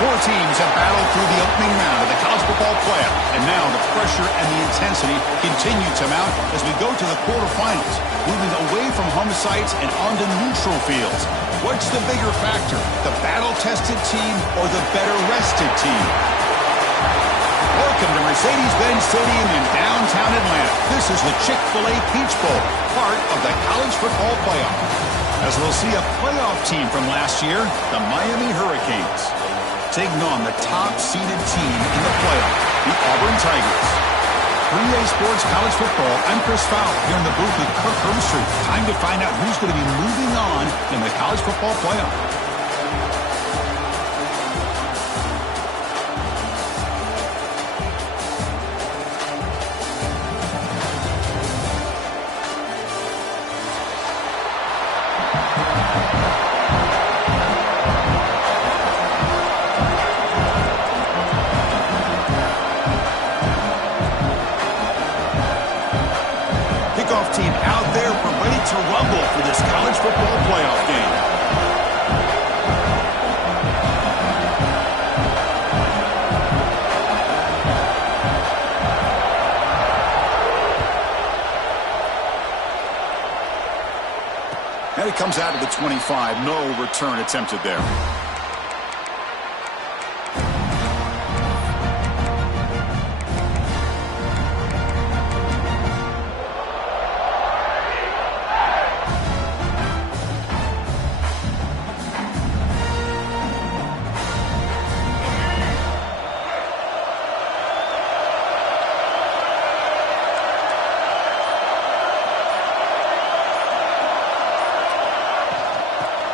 Four teams have battled through the opening round of the college football playoff, and now the pressure and the intensity continue to mount as we go to the quarterfinals, moving away from home sites and onto neutral fields. What's the bigger factor, the battle-tested team or the better-rested team? Welcome to Mercedes-Benz Stadium in downtown Atlanta. This is the Chick-fil-A Peach Bowl, part of the college football playoff. As we'll see a playoff team from last year, the Miami Hurricanes, taking on the top-seeded team in the playoff, the Auburn Tigers. 3A Sports College Football, I'm Chris Fowler here in the booth with Kirk Herbstreit. Time to find out who's going to be moving on in the college football playoff. Team out there, we're ready to rumble for this college football playoff game. And it comes out of the 25. No return attempted there.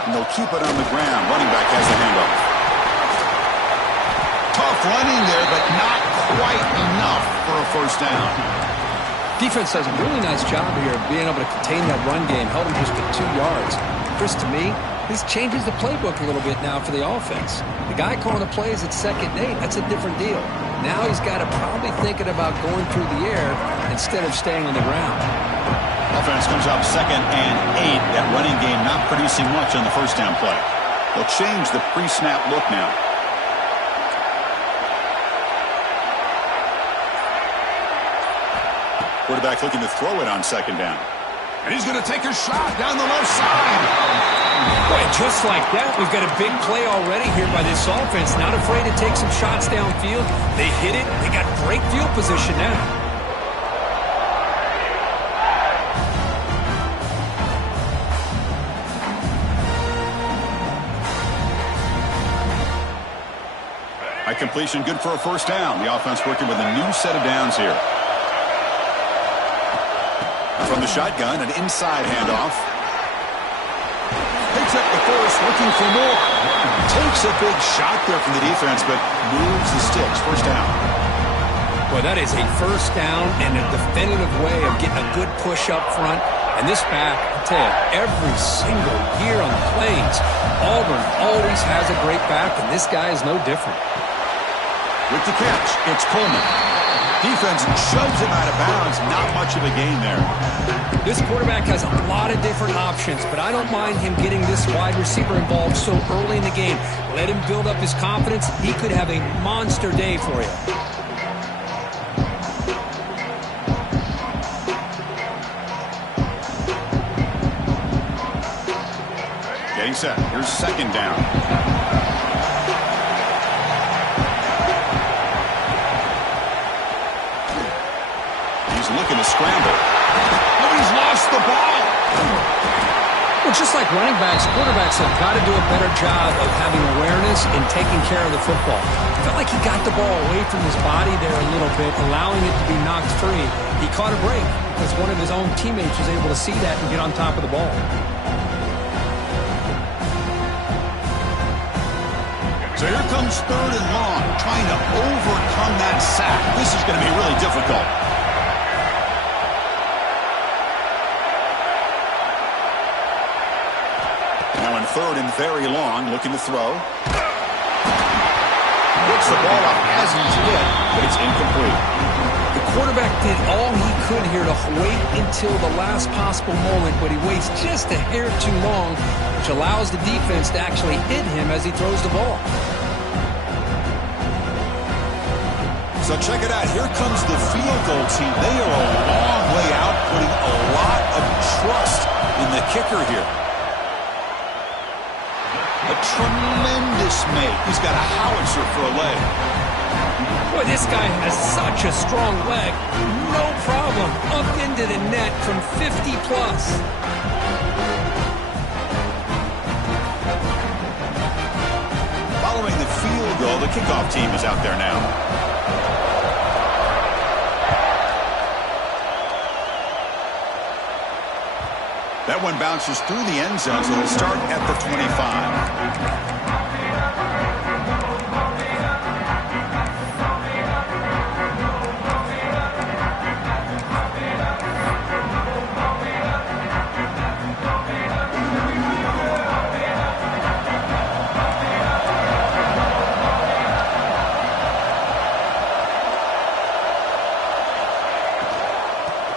And they'll keep it on the ground. Running back has the handoff. Tough running there, but not quite enough for a first down. Defense does a really nice job here of being able to contain that run game. Held him just at 2 yards. Chris, to me, this changes the playbook a little bit now for the offense. The guy calling the plays at 2nd and 8, that's a different deal. Now he's got to probably thinking about going through the air instead of staying on the ground. Offense comes up 2nd and 8. That running game not producing much on the first down play. They'll change the pre-snap look now. Quarterback looking to throw it on 2nd down. And he's going to take a shot down the left side. Boy, just like that, we've got a big play already here by this offense. Not afraid to take some shots downfield. They hit it. They got great field position now. High completion, good for a first down. The offense working with a new set of downs here. From the shotgun, an inside handoff. Picks up the first, looking for more. Takes a big shot there from the defense, but moves the sticks. First down. Boy, that is a first down and a definitive way of getting a good push up front. And this back, I tell you, every single year on the plains, Auburn always has a great back, and this guy is no different. With the catch, it's Coleman. Defense shoves him out of bounds. Not much of a gain there. This quarterback has a lot of different options, but I don't mind him getting this wide receiver involved so early in the game. Let him build up his confidence. He could have a monster day for you. Getting set. Here's 2nd down. Looking to scramble. Oh, he's lost the ball. Well, just like running backs, quarterbacks have got to do a better job of having awareness and taking care of the football. I felt like he got the ball away from his body there a little bit, allowing it to be knocked free. He caught a break because one of his own teammates was able to see that and get on top of the ball. So here comes 3rd and long, trying to overcome that sack. This is going to be really difficult. Now in 3rd and very long, looking to throw. Gets the ball up as he did, but it's incomplete. The quarterback did all he could here to wait until the last possible moment, but he waits just a hair too long, which allows the defense to actually hit him as he throws the ball. So check it out. Here comes the field goal team. They are a long way out, putting a lot of trust in the kicker here. A tremendous make. He's got a howitzer for a leg. Boy, this guy has such a strong leg. No problem. Up into the net from 50 plus. Following the field goal, the kickoff team is out there now. That one bounces through the end zone, so it'll start at the 25.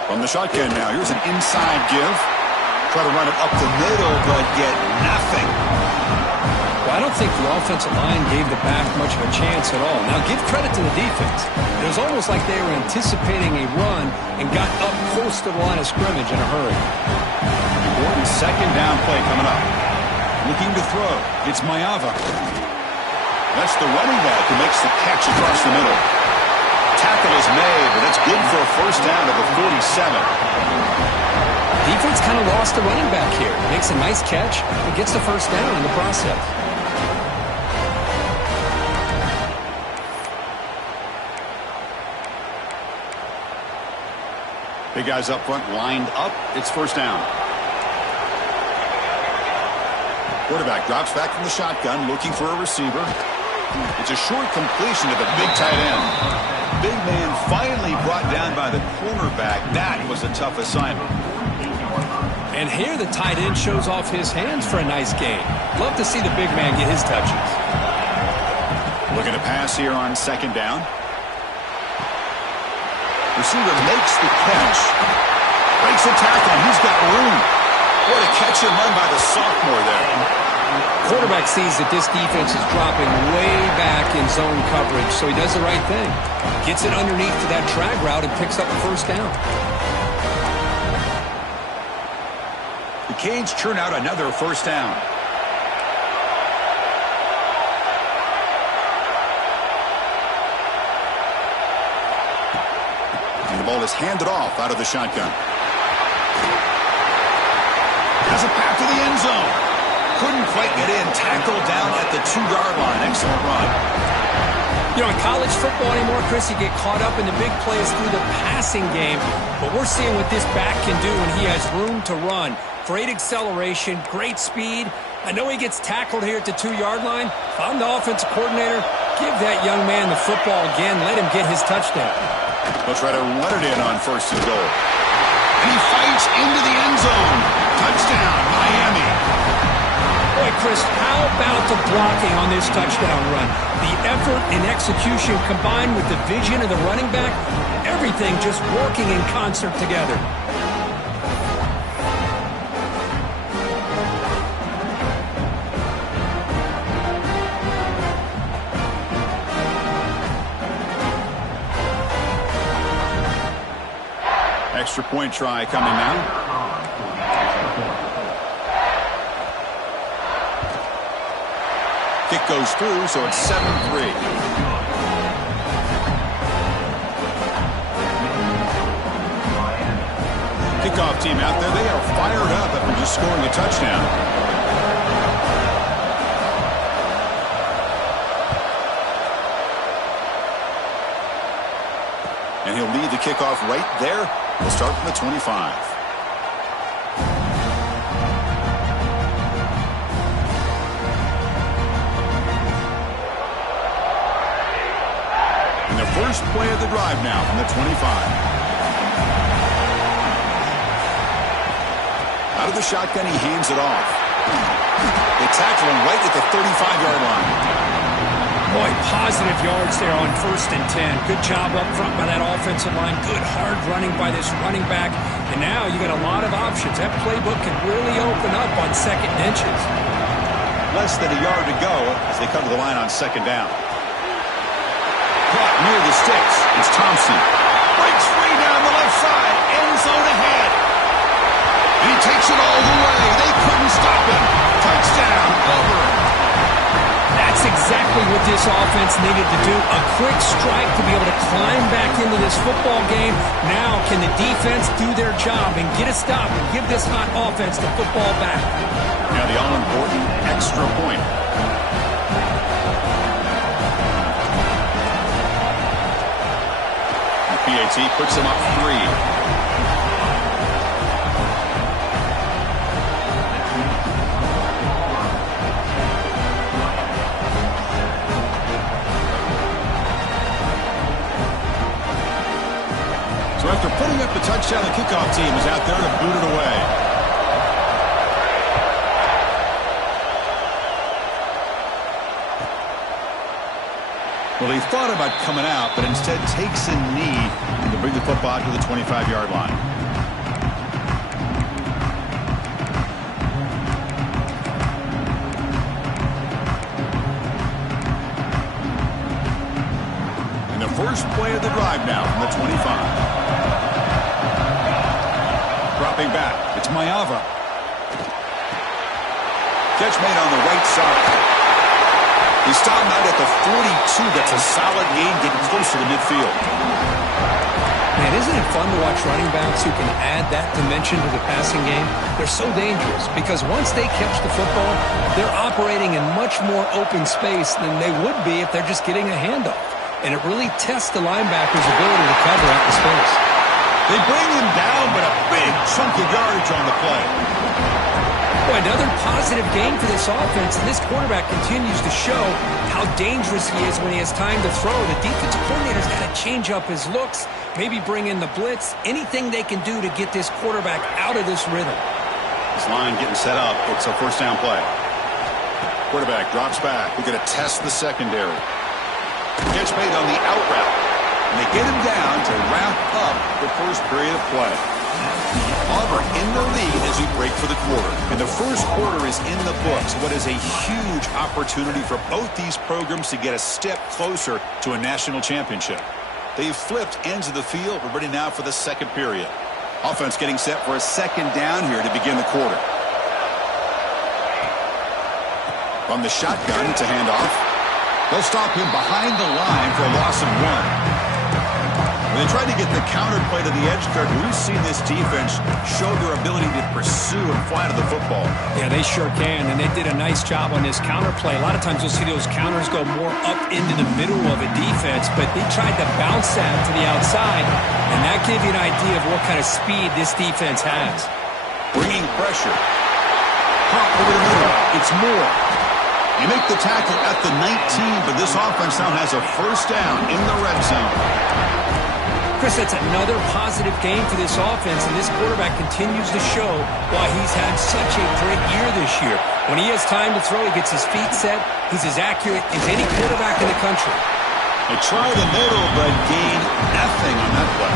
From the shotgun now, here's an inside give. Try to run it up the middle, but get nothing. Well, I don't think the offensive line gave the back much of a chance at all. Now, give credit to the defense. It was almost like they were anticipating a run and got up close to the line of scrimmage in a hurry. Important second down play coming up. Looking to throw. It's Mayava. That's the running back who makes the catch across the middle. Tackle is made, but that's good for a first down at the 47. Defense kind of lost the running back here. Makes a nice catch and gets the first down in the process. Big guys up front lined up. It's first down. Quarterback drops back from the shotgun, looking for a receiver. It's a short completion to the big tight end. Big man finally brought down by the cornerback. That was a tough assignment. And here the tight end shows off his hands for a nice game. Love to see the big man get his touches. Looking to pass here on second down. Receiver makes the catch. Breaks a tackle. He's got room. What a catch and run by the sophomore there. Quarterback sees that this defense is dropping way back in zone coverage, so he does the right thing. Gets it underneath to that drag route and picks up the first down. The Canes churn out another first down. And the ball is handed off out of the shotgun. Has a path to the end zone. Couldn't quite get in. Tackled down at the 2-yard line. Excellent run. You know, in college football anymore, Chris, you get caught up in the big plays through the passing game. But we're seeing what this back can do when he has room to run. Great acceleration, great speed. I know he gets tackled here at the 2-yard line. If I'm the offensive coordinator, give that young man the football again. Let him get his touchdown. They'll try to run it in on first and goal. And he fights into the end zone. Touchdown, Miami. Boy, Chris, how about the blocking on this touchdown run? The effort and execution combined with the vision of the running back, everything just working in concert together. Extra point try coming now. Kick goes through, so it's 7-3. Kickoff team out there, they are fired up after just scoring a touchdown. And he'll lead the kickoff right there. We'll start from the 25. And the first play of the drive now from the 25. Out of the shotgun, he hands it off. They tackle him right at the 35-yard line. Boy, positive yards there on 1st and 10. Good job up front by that offensive line. Good hard running by this running back. And now you got a lot of options. That playbook can really open up on second and inches. Less than a yard to go as they come to the line on second down. caught near the sticks. It's Thompson. Breaks free down the left side. End zone ahead. And he takes it all the way. They couldn't stop him. Touchdown, Auburn. That's exactly what this offense needed to do. A quick strike to be able to climb back into this football game. Now can the defense do their job and get a stop and give this hot offense the football back? Now the all-important extra point. The PAT puts him up 3. So after putting up the touchdown, the kickoff team is out there to boot it away. Well, he thought about coming out, but instead takes a knee to bring the football to the 25-yard line. And the first play of the drive now from the 25. Dropping back, it's Mayava. Catch made on the right side. He stopped out at the 42. That's a solid gain, getting closer to midfield. Man, isn't it fun to watch running backs who can add that dimension to the passing game? They're so dangerous because once they catch the football, they're operating in much more open space than they would be if they're just getting a handoff. And it really tests the linebacker's ability to cover out in space. They bring him down, but a big chunk of yardage on the play. Boy, another positive game for this offense, and this quarterback continues to show how dangerous he is when he has time to throw. The defensive coordinator's got to change up his looks, maybe bring in the blitz, anything they can do to get this quarterback out of this rhythm. This line getting set up. It's a first down play. Quarterback drops back. We're going to test the secondary. Catch made on the out route. And they get him down to wrap up the first period of play. Auburn in the lead as we break for the quarter. And the first quarter is in the books. What is a huge opportunity for both these programs to get a step closer to a national championship. They've flipped ends of the field. We're ready now for the second period. Offense getting set for a second down here to begin the quarter. From the shotgun, it's a handoff. They'll stop him behind the line for a loss of 1. When they tried to get the counter play to the edge, Kirk, we've seen this defense show their ability to pursue and fly to the football. Yeah, they sure can, and they did a nice job on this counter play. A lot of times you'll see those counters go more up into the middle of a defense, but they tried to bounce that to the outside, and that gave you an idea of what kind of speed this defense has. Bringing pressure. Pop over the middle. It's Moore. You make the tackle at the 19, but this offense now has a first down in the red zone. Chris, that's another positive game for this offense, and this quarterback continues to show why he's had such a great year this year. When he has time to throw, he gets his feet set. He's as accurate as any quarterback in the country. They try the middle, but gain nothing on that play.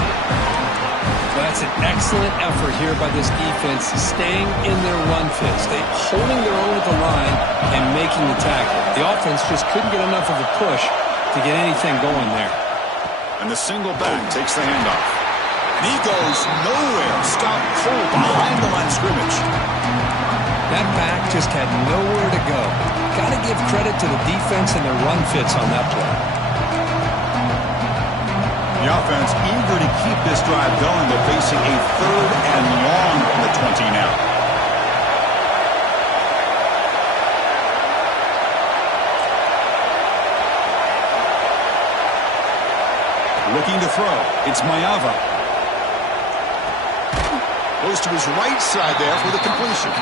Well, that's an excellent effort here by this defense, staying in their run fits. They're holding their own at the line and making the tackle. The offense just couldn't get enough of a push to get anything going there. And the single back takes the handoff. And he goes nowhere. Stopped cold behind the line of scrimmage. That back just had nowhere to go. Got to give credit to the defense and their run fits on that play. The offense eager to keep this drive going. They're facing a third and long from the 20 now. Looking to throw. It's Mayava. Goes to his right side there for the completion.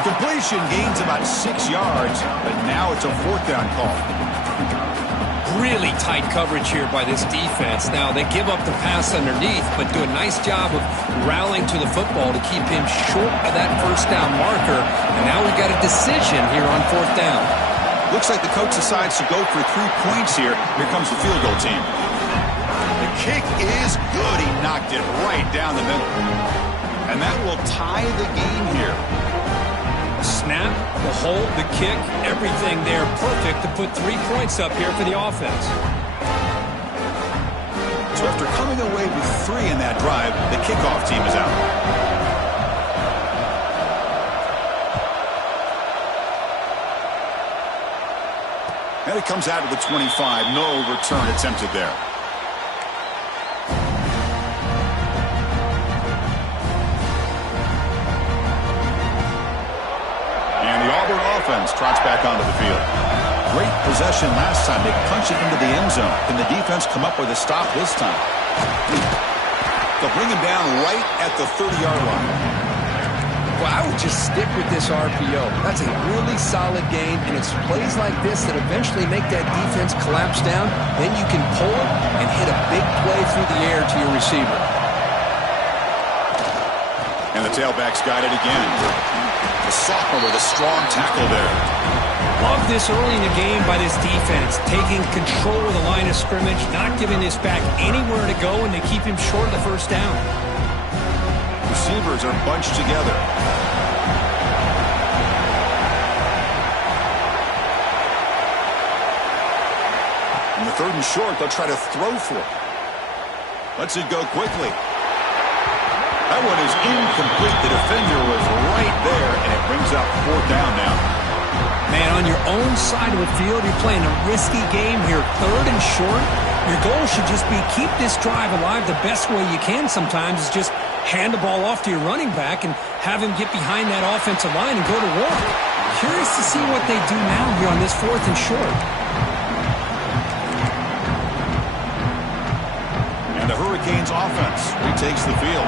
The completion gains about 6 yards, but now it's a fourth down call. Really tight coverage here by this defense. Now, they give up the pass underneath, but do a nice job of rallying to the football to keep him short of that first down marker. And now we've got a decision here on fourth down. Looks like the coach decides to go for 3 points here. Here comes the field goal team. The kick is good. He knocked it right down the middle. And that will tie the game here. The snap, the hold, the kick, everything there perfect to put 3 points up here for the offense. So after coming away with 3 in that drive, the kickoff team is out. And it comes out of the 25. No return attempted there. And the Auburn offense trots back onto the field. Great possession last time. They punch it into the end zone. Can the defense come up with a stop this time? They'll bring him down right at the 30-yard line. Well, I would just stick with this RPO. That's a really solid game, and it's plays like this that eventually make that defense collapse down. Then you can pull it and hit a big play through the air to your receiver. And the tailback's got it again. The sophomore with a strong tackle there. Love this early in the game by this defense, taking control of the line of scrimmage, not giving this back anywhere to go, and they keep him short of the first down. Receivers are bunched together. In the 3rd and short, they'll try to throw for it. Lets it go quickly. That one is incomplete. The defender was right there, and it brings up 4th down now. Man, on your own side of the field, you're playing a risky game here. 3rd and short. Your goal should just be keep this drive alive the best way you can sometimes is just hand the ball off to your running back and have him get behind that offensive line and go to work. Curious to see what they do now here on this 4th and short. And the Hurricanes offense retakes the field.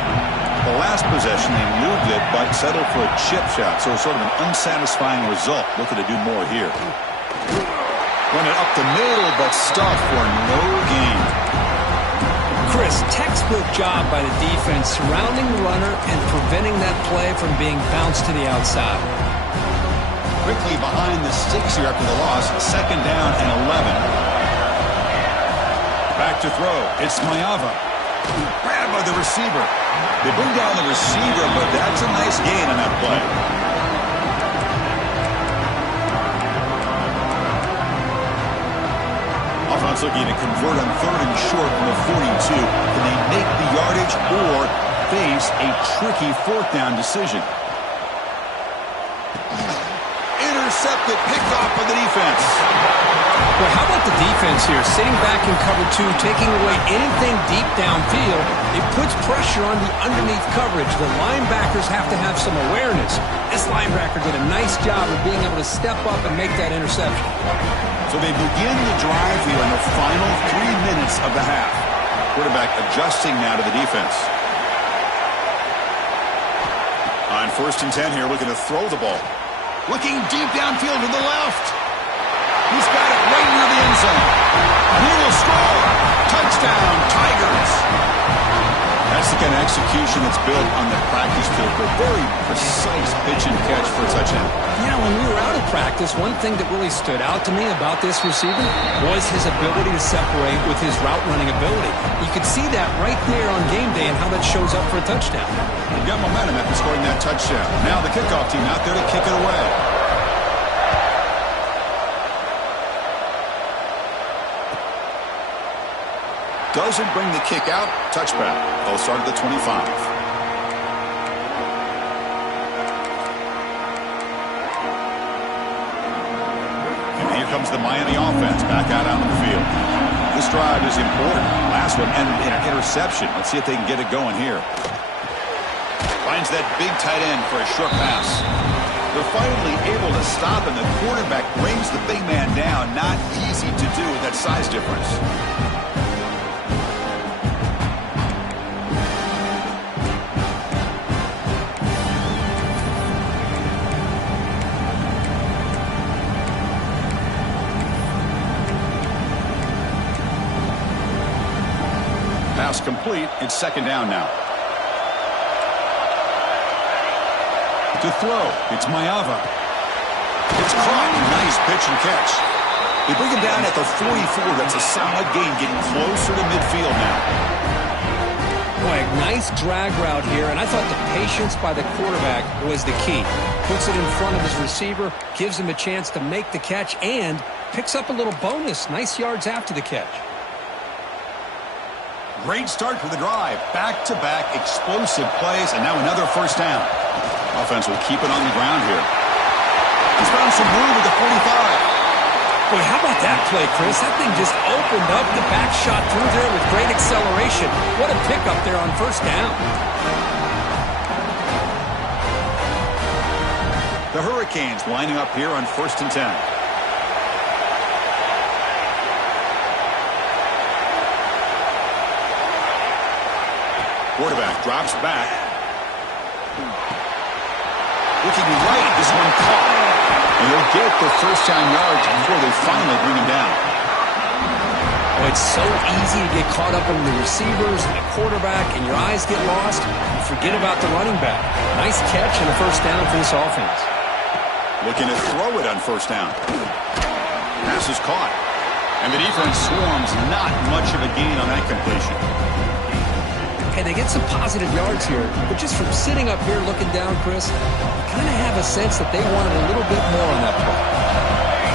The last possession, they moved it, but settled for a chip shot. So sort of an unsatisfying result. Looking to do more here. Run it up the middle, but stuffed for no gain. Chris, textbook job by the defense surrounding the runner and preventing that play from being bounced to the outside. Quickly behind the sticks here after the loss. 2nd down and 11. Back to throw. It's Mayava. Grabbed by the receiver. They bring down the receiver, but that's a nice gain on that play. Offense looking to convert on 3rd and short from the 42. Can they make the yardage or face a tricky 4th down decision? Intercepted, picked off by the defense. Well, how about the defense here? Sitting back in cover 2, taking away anything deep downfield. It puts pressure on the underneath coverage. The linebackers have to have some awareness. This linebacker did a nice job of being able to step up and make that interception. So they begin the drive here in the final 3 minutes of the half. Quarterback adjusting now to the defense. On 1st and 10 here, looking to throw the ball. Looking deep downfield to the left. He's got it right near the end zone. And he will score. Touchdown, Tigers. That's the kind of execution that's built on the practice field. A very precise pitch and catch for a touchdown. Yeah, when we were out of practice, one thing that really stood out to me about this receiver was his ability to separate with his route running ability. You could see that right there on game day and how that shows up for a touchdown. He got momentum after scoring that touchdown. Now the kickoff team out there to kick it away. Doesn't bring the kick out. Touchback. They'll start at the 25. And here comes the Miami offense back out on the field. This drive is important. Last one ended in an interception. Let's see if they can get it going here. Finds that big tight end for a short pass. They're finally able to stop, and the quarterback brings the big man down. Not easy to do with that size difference. Pass complete. It's 2nd down now. To throw, it's Mayava. It's caught. Nice pitch and catch. They bring him down at the 44. That's a solid gain, getting closer to midfield now. Boy, nice drag route here, and I thought the patience by the quarterback was the key. Puts it in front of his receiver, gives him a chance to make the catch, and picks up a little bonus. Nice yards after the catch. Great start to the drive. Back-to-back explosive plays, and now another first down. Offense will keep it on the ground here. He's found some room at the 45. Boy, how about that play, Chris? That thing just opened up. The back shot through there with great acceleration. What a pickup there on first down. The Hurricanes lining up here on 1st and 10. Quarterback drops back. Looking right, this one caught. And he'll get the first down yards before they finally bring him down. Oh, it's so easy to get caught up in the receivers and the quarterback, and your eyes get lost. You forget about the running back. Nice catch and a first down for this offense. Looking to throw it on first down. Pass is caught. And the defense swarms. Not much of a gain on that completion. Hey, they get some positive yards here, but just from sitting up here looking down, Chris, you kind of have a sense that they wanted a little bit more on that play.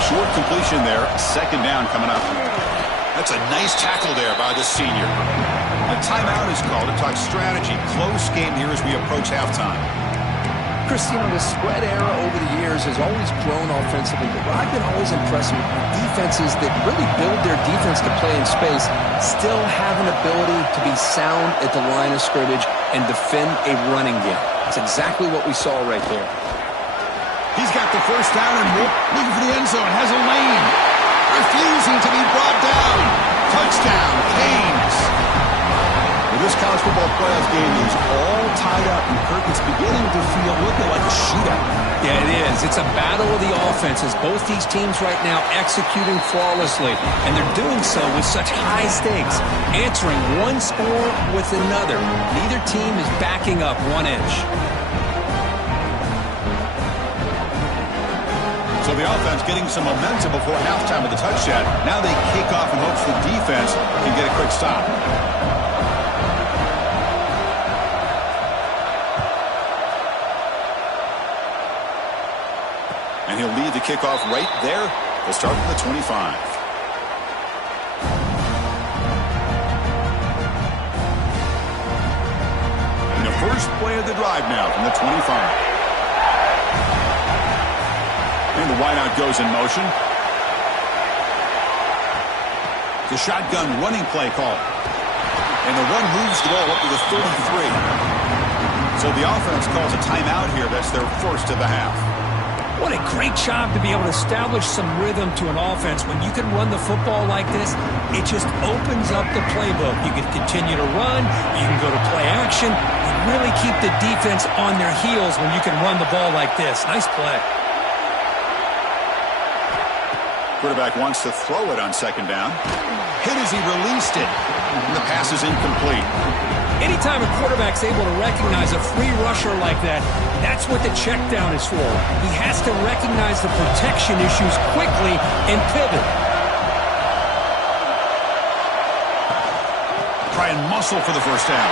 Short completion there. Second down coming up. That's a nice tackle there by the senior. A timeout is called to talk strategy. Close game here as we approach halftime. Chris, you know, the spread era over the years has always grown offensively, but what I've been always impressed with defenses that really build their defense to play in space still have an ability to be sound at the line of scrimmage and defend a running game. That's exactly what we saw right there. He's got the first down and looking for the end zone. Has a lane. Refusing to be brought down. Touchdown, Canes. This college football playoff game is all tied up, and Kirk, it's beginning to feel looking like a shootout. Yeah, it is. It's a battle of the offenses. Both these teams right now executing flawlessly, and they're doing so with such high stakes, answering one score with another. Neither team is backing up 1 inch. So the offense getting some momentum before halftime with the touchdown. Now they kick off in hopes the defense can get a quick stop. And he'll lead the kickoff right there. They'll start from the 25. And the first play of the drive now from the 25. And the wideout goes in motion. The shotgun running play call. And the run moves the ball up to the 33. So the offense calls a timeout here. That's their first of the half. What a great job to be able to establish some rhythm to an offense. When you can run the football like this, it just opens up the playbook. You can continue to run. You can go to play action. You really keep the defense on their heels when you can run the ball like this. Nice play. Quarterback wants to throw it on second down. Hit as he released it. And the pass is incomplete. Anytime a quarterback's able to recognize a free rusher like that, that's what the check down is for. He has to recognize the protection issues quickly and pivot. Try and muscle for the first down.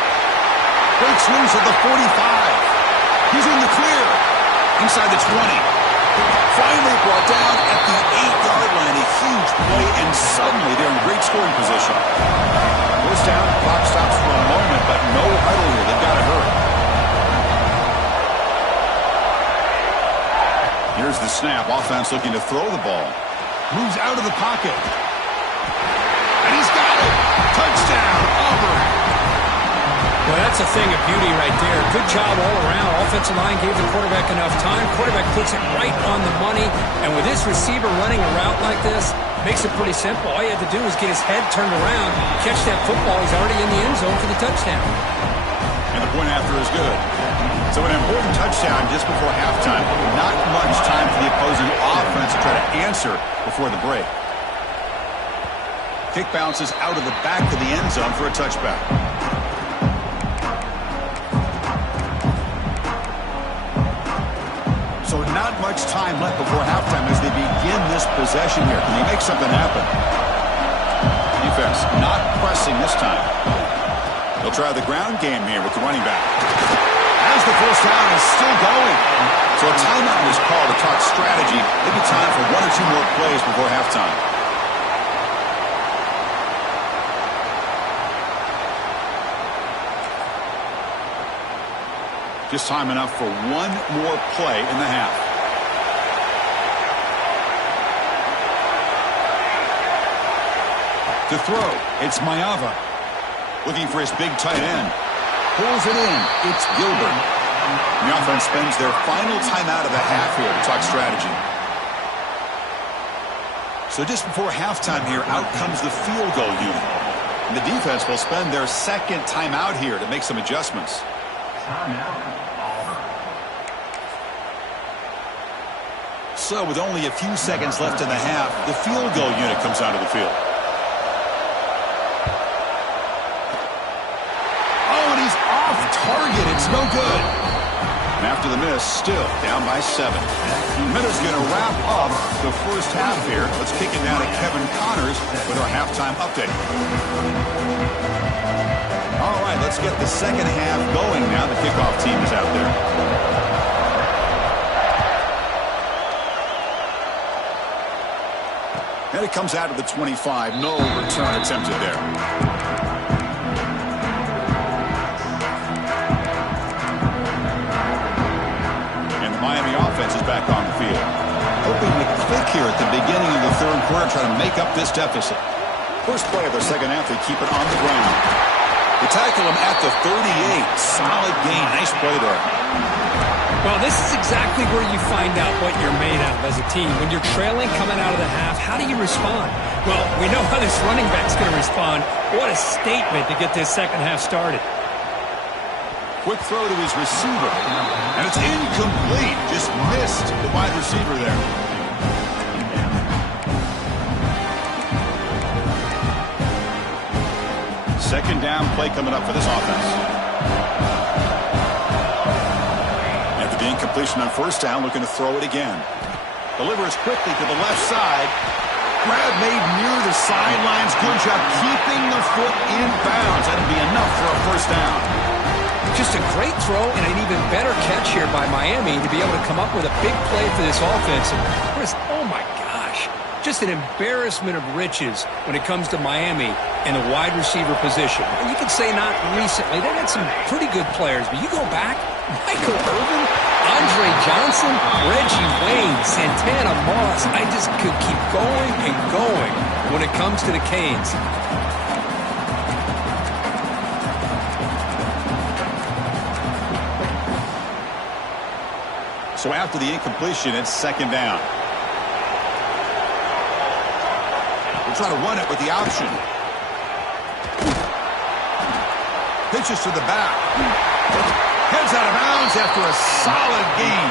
Breaks loose at the 45. He's in the clear. Inside the 20. Finally brought down at the 8-yard line. A huge play, and suddenly they're in great scoring position. First down, clock stops for a moment, but no huddle here. They've got to hurry. Here's the snap. Offense looking to throw the ball. Moves out of the pocket. And he's got it. Touchdown, Auburn. Well, that's a thing of beauty right there. Good job all around. Offensive line gave the quarterback enough time. Quarterback puts it right on the money. And with this receiver running a route like this, makes it pretty simple. All you have to do is get his head turned around, catch that football. He's already in the end zone for the touchdown. And the point after is good. So an important touchdown just before halftime. Not much time for the opposing offense to try to answer before the break. Kick bounces out of the back of the end zone for a touchback. So not much time left before halftime as they begin this possession here. Can they make something happen? Defense not pressing this time. They'll try the ground game here with the running back. As the first down is still going. So a timeout is called to talk strategy. Maybe time for 1 or 2 more plays before halftime. Just time enough for one more play in the half. To throw, it's Mayava. Looking for his big tight end. Pulls it in. It's Gilbert. The offense spends their final timeout of the half here to talk strategy. So just before halftime here, out comes the field goal unit. And the defense will spend their second timeout here to make some adjustments. So with only a few seconds left in the half, the field goal unit comes onto the field. Oh, and he's off target. It's no good. And after the miss, still down by 7. Minutes going to wrap up the first half here. Let's kick it down to Kevin Connors with our halftime update. All right, let's get the second half going now. The kickoff team is out there. And it comes out of the 25. No return attempted there. Miami offense is back on the field. Hoping to click here at the beginning of the third quarter, trying to make up this deficit. First play of the second half, they keep it on the ground. They tackle him at the 38. Solid gain. Nice play there. Well, this is exactly where you find out what you're made of as a team. When you're trailing coming out of the half, how do you respond? Well, we know how this running back's going to respond. What a statement to get this second half started. Quick throw to his receiver. And it's incomplete. Just missed the wide receiver there. Second down play coming up for this offense. After the incompletion on first down, looking to throw it again. Delivers quickly to the left side. Grab made near the sidelines. Good job keeping the foot in bounds. That'll be enough for a first down. Just a great throw and an even better catch here by Miami to be able to come up with a big play for this offense. And Chris, oh my gosh, just an embarrassment of riches when it comes to Miami in the wide receiver position. And you can say not recently. They've had some pretty good players, but you go back, Michael Irvin, Andre Johnson, Reggie Wayne, Santana Moss. I just could keep going and going when it comes to the Canes. So after the incompletion, it's second down. We'll try to run it with the option. Pitches to the back. Heads out of bounds after a solid gain.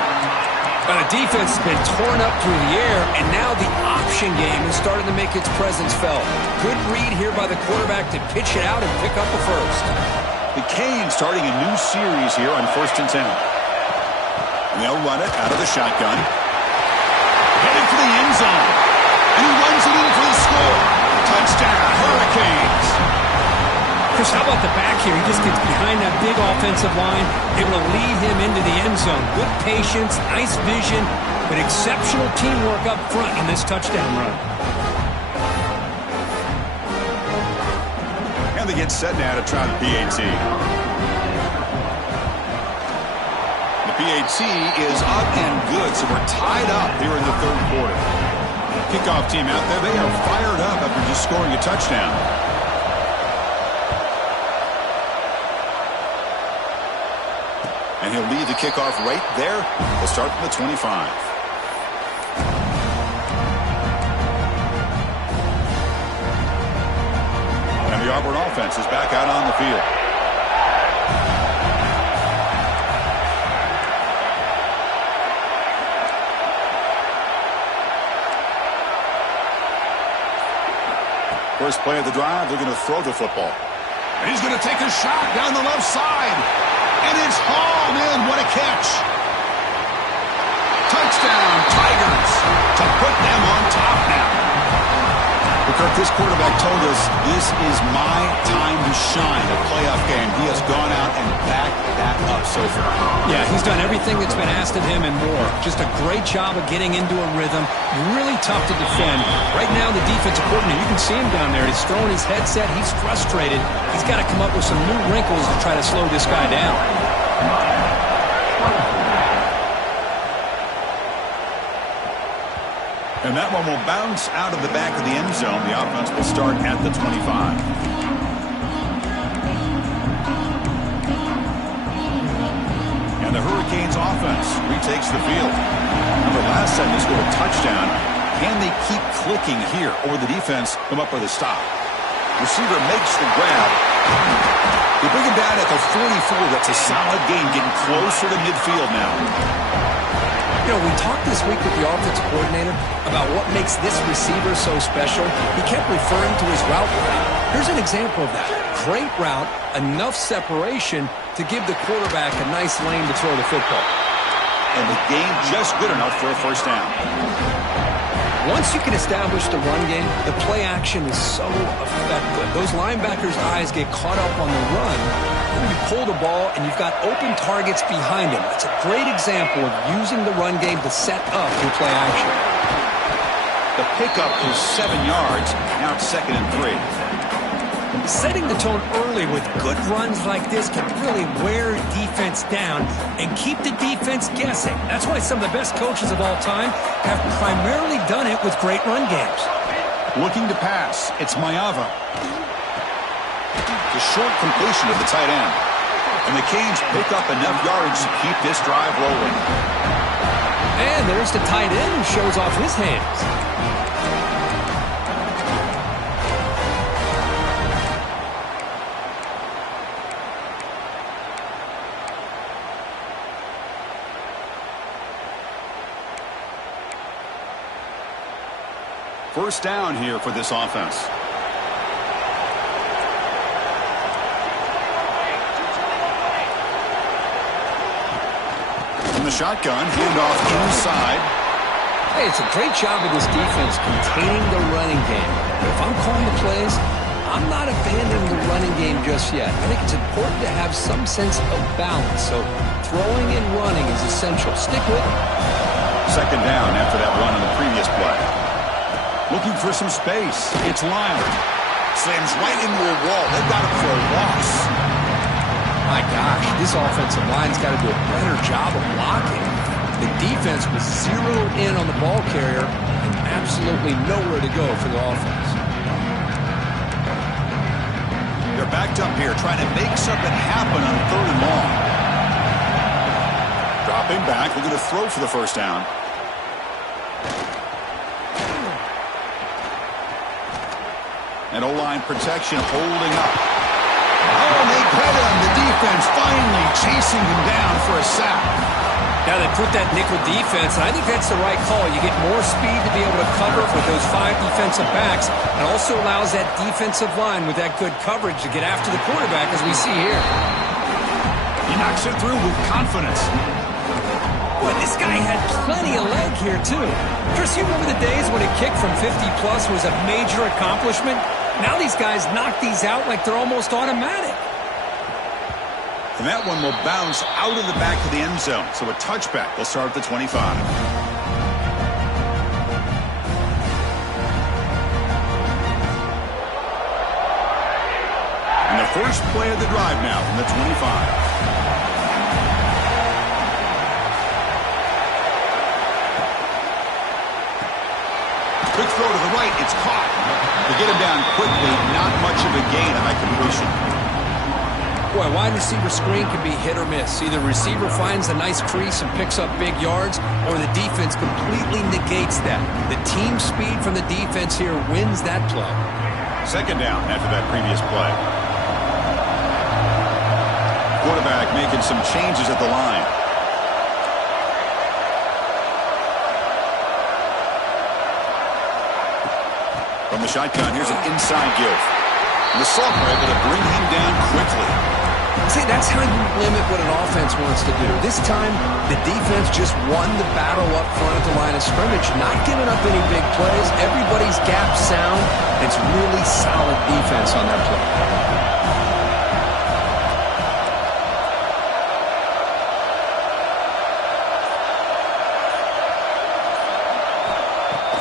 But the defense has been torn up through the air, and now the option game is starting to make its presence felt. Good read here by the quarterback to pitch it out and pick up a first. The Canes starting a new series here on 1st and 10. And they'll run it out of the shotgun. Headed for the end zone. And he runs it in for the score. Touchdown, Hurricanes. Chris, how about the back here? He just gets behind that big offensive line, able to lead him into the end zone. Good patience, nice vision, but exceptional teamwork up front on this touchdown run. And they get set now to try the PAT. PAT is up and good, so we're tied up here in the third quarter. Kickoff team out there, they are fired up after just scoring a touchdown. And he'll lead the kickoff right there. We'll start from the 25. And the Auburn offense is back out on the field. First play of the drive, they're going to throw the football. And he's going to take a shot down the left side. And it's hauled in. What a catch. Touchdown, Tigers, to put them on top now. Because this quarterback told us this is my time to shine, a playoff game. He has gone out and backed that up so far. Yeah, he's done everything that's been asked of him and more. Just a great job of getting into a rhythm. Really tough to defend. Right now, the defensive coordinator, you can see him down there. He's throwing his headset. He's frustrated. He's got to come up with some new wrinkles to try to slow this guy down. And that one will bounce out of the back of the end zone. The offense will start at the 25. And the Hurricanes offense retakes the field. Remember, last time they scored a touchdown. Can they keep clicking here, or the defense come up with a stop? Receiver makes the grab. They bring him down at the 44. That's a solid gain, getting closer to midfield now. You know, we talked this week with the offensive coordinator about what makes this receiver so special. He kept referring to his route running. Here's an example of that. Great route, enough separation to give the quarterback a nice lane to throw the football. And the gain just good enough for a first down. Once you can establish the run game, the play action is so effective. Those linebackers' eyes get caught up on the run. When you pull the ball and you've got open targets behind him. It's a great example of using the run game to set up your play action. The pickup is 7 yards. Now it's 2nd and 3. Setting the tone early with good runs like this can really wear defense down and keep the defense guessing. That's why some of the best coaches of all time have primarily done it with great run games. Looking to pass. It's Mayava. The short completion of the tight end. And the Canes pick up enough yards to keep this drive rolling. And there's the tight end who shows off his hands. First down here for this offense. From the shotgun, handoff inside. Hey, it's a great job of this defense containing the running game. But if I'm calling the plays, I'm not abandoning the running game just yet. I think it's important to have some sense of balance. So throwing and running is essential. Stick with it. Second down after that run on the previous play. Looking for some space. It's Lyle. Slams right into a wall. They've got him for a loss. My gosh, this offensive line's got to do a better job of blocking. The defense was zeroed in on the ball carrier and absolutely nowhere to go for the offense. They're backed up here trying to make something happen on 3rd and long. Dropping back, looking to throw for the first down. And O-line protection holding up. Oh, they get him. The defense finally chasing him down for a sack. Now they put that nickel defense, and I think that's the right call. You get more speed to be able to cover with those 5 defensive backs. It also allows that defensive line with that good coverage to get after the quarterback, as we see here. He knocks it through with confidence. Boy, this guy had plenty of leg here, too. Chris, you remember the days when a kick from 50-plus was a major accomplishment? Now these guys knock these out like they're almost automatic. And that one will bounce out of the back of the end zone. So a touchback. They'll start at the 25. And the first play of the drive now from the 25. Quick throw to the right. It's caught. To get him down quickly, not much of a gain on that completion. Boy, wide receiver screen can be hit or miss. Either the receiver finds a nice crease and picks up big yards, or the defense completely negates that. The team speed from the defense here wins that play. Second down after that previous play. Quarterback making some changes at the line. From the shotgun, here's an inside give. And the Saltmer able to bring him down quickly. See, that's how you limit what an offense wants to do. This time, the defense just won the battle up front at the line of scrimmage, not giving up any big plays. Everybody's gap sound. It's really solid defense on that play.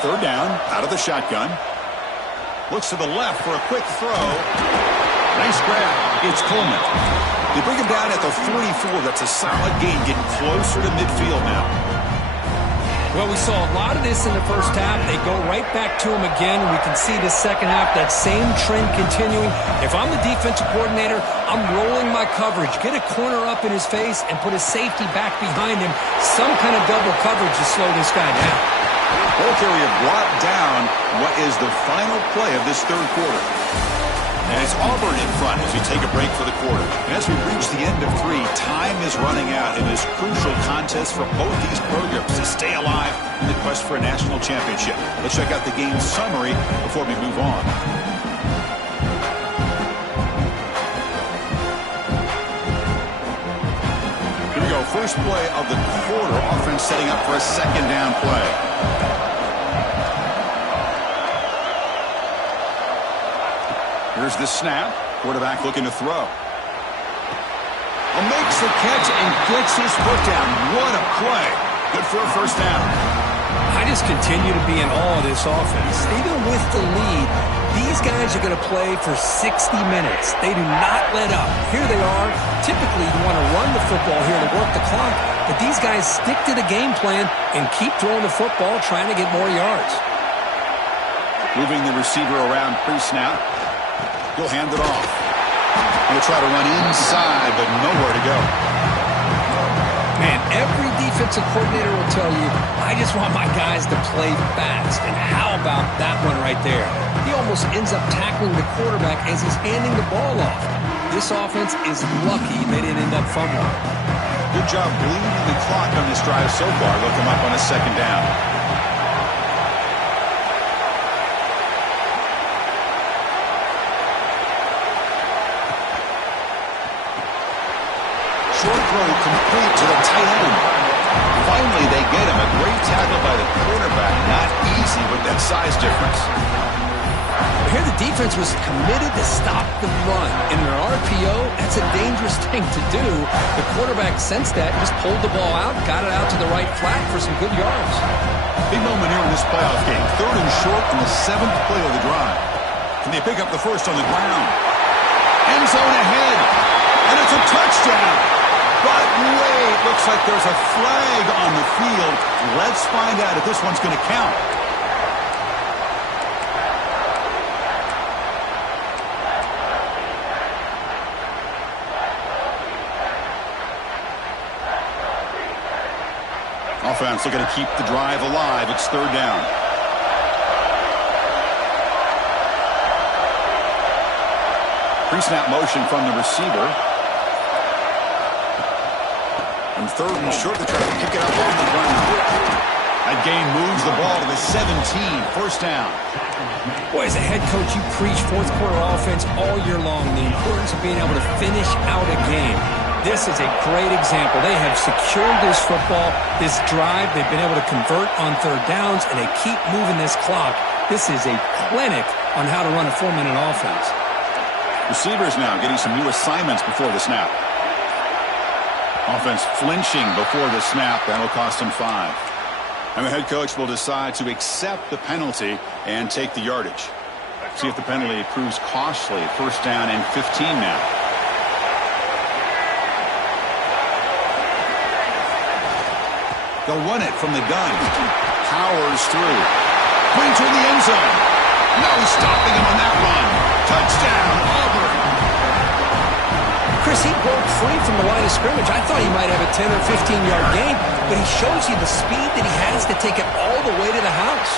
Third down, out of the shotgun. Looks to the left for a quick throw. Nice grab. It's Coleman. They bring him down at the 44. That's a solid gain, getting closer to midfield now. Well, we saw a lot of this in the first half. They go right back to him again. We can see the second half, that same trend continuing. If I'm the defensive coordinator, I'm rolling my coverage. Get a corner up in his face and put a safety back behind him. Some kind of double coverage to slow this guy down. Okay, we have brought down what is the final play of this third quarter. And it's Auburn in front as we take a break for the quarter. And as we reach the end of 3, time is running out in this crucial contest for both these programs to stay alive in the quest for a national championship. Let's check out the game summary before we move on. Here we go. First play of the quarter. Offense setting up for a second down play. Here's the snap. Quarterback looking to throw. Makes the catch and gets his foot down. What a play. Good for a first down. I just continue to be in awe of this offense. Even with the lead, these guys are going to play for 60 minutes. They do not let up. Here they are. Typically, you want to run the football here to work the clock, but these guys stick to the game plan and keep throwing the football, trying to get more yards. Moving the receiver around pre-snap. He'll hand it off. He'll try to run inside, but nowhere to go. Man, every defensive coordinator will tell you, I just want my guys to play fast. And how about that one right there? He almost ends up tackling the quarterback as he's handing the ball off. This offense is lucky they didn't end up fumbling. Good job bleeding the clock on this drive so far. They'll come up on a second down. Short throw complete to the tight end. Finally, they get him. A great tackle by the quarterback. Not easy with that size difference. Here the defense was committed to stop the run. In their RPO, that's a dangerous thing to do. The quarterback sensed that, just pulled the ball out, got it out to the right flat for some good yards. Big moment here in this playoff game. 3rd and short in the 7th play of the drive. Can they pick up the first on the ground? End zone ahead. And it's a touchdown. But wait, looks like there's a flag on the field. Let's find out if this one's going to count. Offense looking to keep the drive alive. It's 3rd down. Pre-snap motion from the receiver. And 3rd and short, they try to pick it up on the ground. That gain moves the ball to the 17. First down. Boy, as a head coach, you preach fourth quarter offense all year long. The importance of being able to finish out a game. This is a great example. They have secured this football, this drive. They've been able to convert on 3rd downs, and they keep moving this clock. This is a clinic on how to run a 4-minute offense. Receivers now getting some new assignments before the snap. Offense flinching before the snap. That'll cost them 5. And the head coach will decide to accept the penalty and take the yardage. See if the penalty proves costly. First down and 15 now. They'll run it from the gun. Powers through. Going toward the end zone. No stopping him on that run. Touchdown, Auburn. Chris, he broke free from the line of scrimmage. I thought he might have a 10 or 15-yard gain, but he shows you the speed that he has to take it all the way to the house.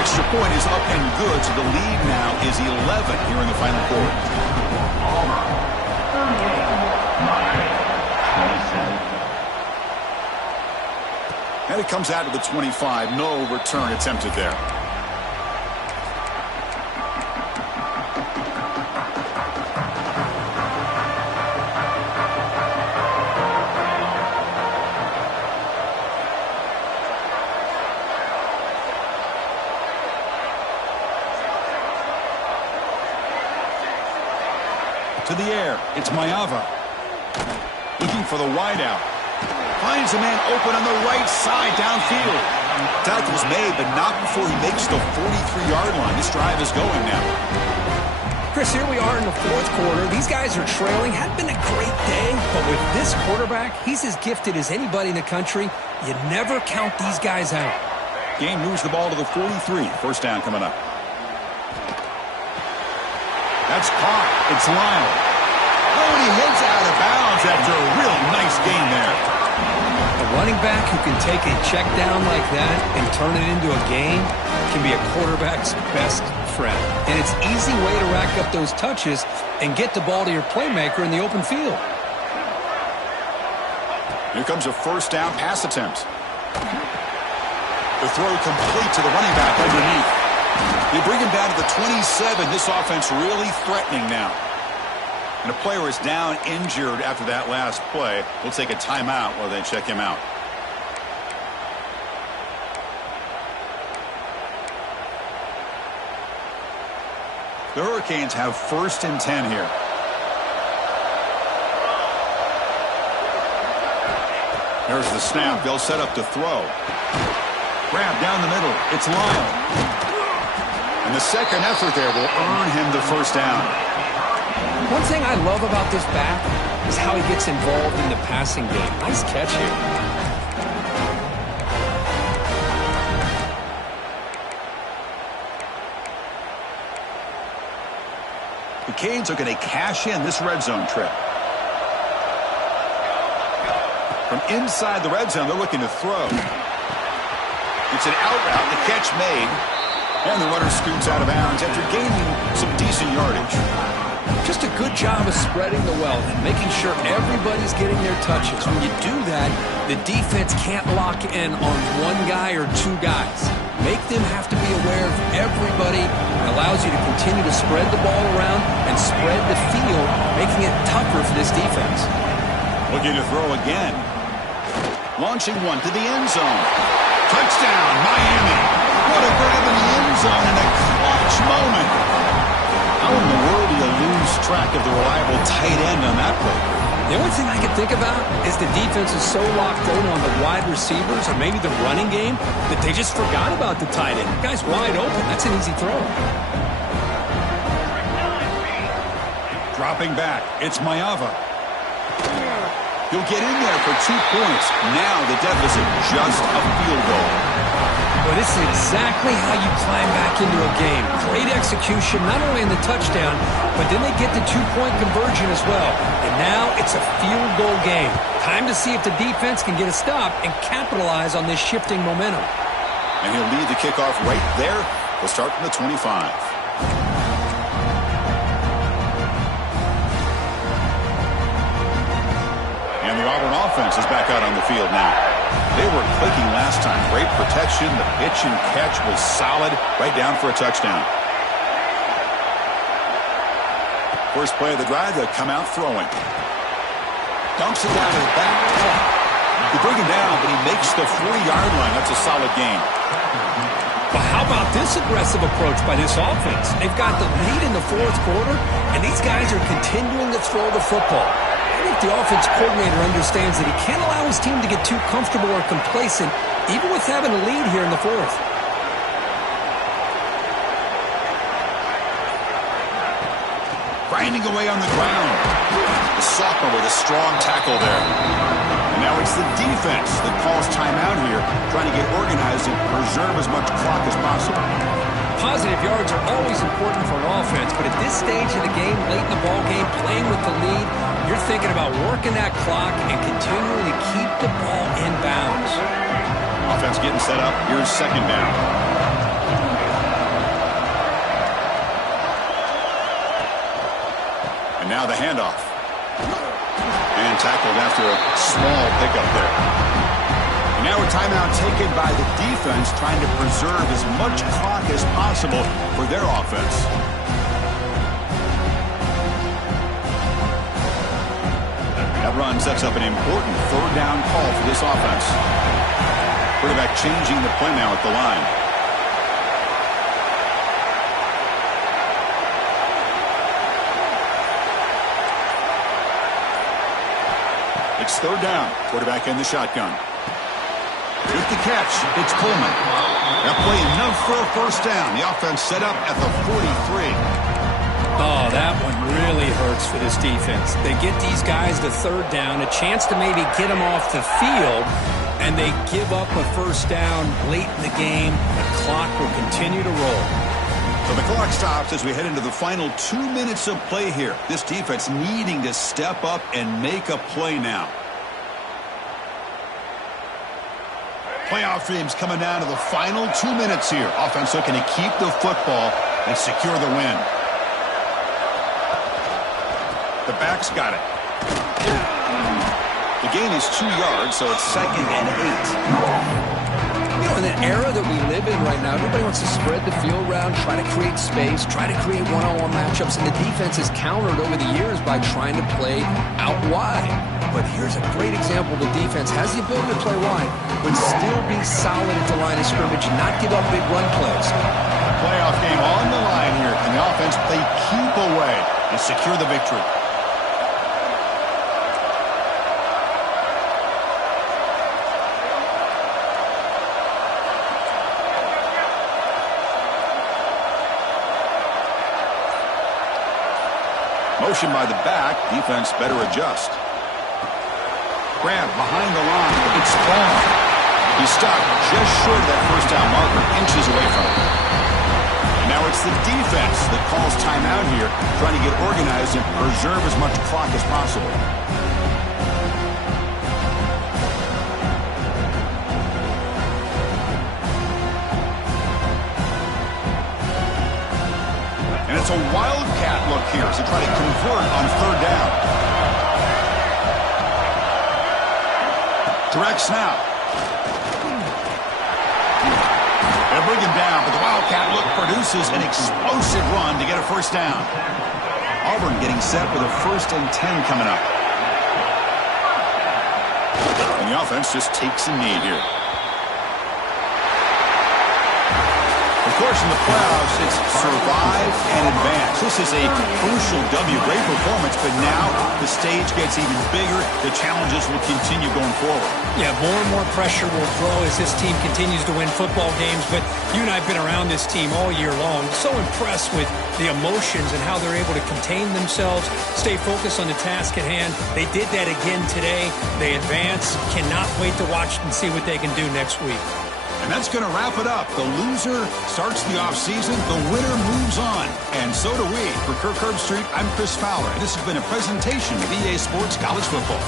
Extra point is up and good, so the lead now is 11 here in the final quarter. Auburn, 38-27. And it comes out to the 25. No return attempted there. To the air. It's Mayava. Looking for the wideout. Finds a man open on the right side downfield. Tackle's made, but not before he makes the 43-yard line. This drive is going now. Chris, Chris, here we are in the fourth quarter. These guys are trailing. Hadn't been a great day, but with this quarterback, he's as gifted as anybody in the country. You never count these guys out. Game moves the ball to the 43. First down coming up. That's caught. It's Lyle. Oh, and he hits out of bounds after a real nice gain there. A running back who can take a check down like that and turn it into a gain can be a quarterback's best friend. And it's an easy way to rack up those touches and get the ball to your playmaker in the open field. Here comes a first down pass attempt. The throw complete to the running back underneath. They bring him down to the 27. This offense really threatening now. And a player is down injured after that last play. We'll take a timeout while they check him out. The Hurricanes have first and 10 here. There's the snap. They'll set up to throw. Grab down the middle. It's Lyle. And the second effort there will earn him the first down. One thing I love about this back is how he gets involved in the passing game. Nice catch here. The Canes are going to cash in this red zone trip. From inside the red zone, they're looking to throw. It's an out route, the catch made, and the runner scoots out of bounds after gaining some decent yardage. Just a good job of spreading the wealth and making sure everybody's getting their touches. When you do that, the defense can't lock in on one guy or two guys. Make them have to be aware of everybody. It allows you to continue to spread the ball around and spread the field, making it tougher for this defense. Looking to throw again. Launching one to the end zone. Touchdown, Miami. What a grab in the end zone in a clutch moment. How in the world do you lose track of the reliable tight end on that play? The only thing I can think about is the defense is so locked in on the wide receivers or maybe the running game that they just forgot about the tight end. The guy's wide open. That's an easy throw. Dropping back. It's Mayava. He'll get in there for 2 points. Now the deficit just a field goal. Well, this is exactly how you climb back into a game. Great execution, not only in the touchdown, but then they get the 2-point conversion as well. And now it's a field goal game. Time to see if the defense can get a stop and capitalize on this shifting momentum. And he'll lead the kickoff right there. We'll start from the 25. And the Auburn offense is back out on the field now. They were clicking last time. Great protection. The pitch and catch was solid. Right down for a touchdown. First play of the drive, they'll come out throwing. Dumps it down to the back. They bring him down, but he makes the 40-yard line. That's a solid gain. Well, how about this aggressive approach by this offense? They've got the lead in the fourth quarter, and these guys are continuing to throw the football. I think the offense coordinator understands that he can't allow his team to get too comfortable or complacent, even with having a lead here in the fourth. Grinding away on the ground. The sophomore with a strong tackle there. And now it's the defense that calls timeout here, trying to get organized and preserve as much clock as possible. Positive yards are always important for an offense, but at this stage of the game, late in the ball game, playing with the lead, you're thinking about working that clock and continuing to keep the ball in bounds. Offense getting set up. Here's second down. And now the handoff. And tackled after a small pickup there. And now a timeout taken by the defense, trying to preserve as much clock as possible for their offense. That run sets up an important third down call for this offense. Quarterback changing the play now at the line. It's third down. Quarterback in the shotgun. With the catch, it's Coleman. That play enough for a first down. The offense set up at the 43. Oh, that starts for this defense. They get these guys to third down, a chance to maybe get them off the field, and they give up a first down late in the game. The clock will continue to roll. So the clock stops as we head into the final 2 minutes of play here. This defense needing to step up and make a play now. Playoff dreams coming down to the final 2 minutes here. Offense looking to keep the football and secure the win. The back's got it. The gain is 2 yards, so it's 2nd and 8. You know, in the era that we live in right now, everybody wants to spread the field around, try to create space, try to create one-on-one matchups, and the defense is countered over the years by trying to play out wide. But here's a great example. The defense has the ability to play wide, but still be solid at the line of scrimmage, not give up big run plays. Playoff game on the line here. Can the offense play keep away and secure the victory? Motion by the back. Defense better adjust. Grab behind the line. It's long. He's stopped just short of that first down marker, inches away from it. And now it's the defense that calls timeout here, trying to get organized and preserve as much clock as possible. And it's a wildcat look here as they try to convert on third down. Direct snap. They'll bring him down, but the wildcat look produces an explosive run to get a first down. Auburn getting set with a 1st and 10 coming up. And the offense just takes a knee here. Of course, in the playoffs, it's survive and advance. This is a crucial W. Great performance, but now the stage gets even bigger. The challenges will continue going forward. Yeah, more and more pressure will grow as this team continues to win football games. But you and I have been around this team all year long. So impressed with the emotions and how they're able to contain themselves, stay focused on the task at hand. They did that again today. They advance. Cannot wait to watch and see what they can do next week. And that's going to wrap it up. The loser starts the offseason. The winner moves on. And so do we. For Kirk Herbstreit, I'm Chris Fowler. And this has been a presentation of EA Sports College Football.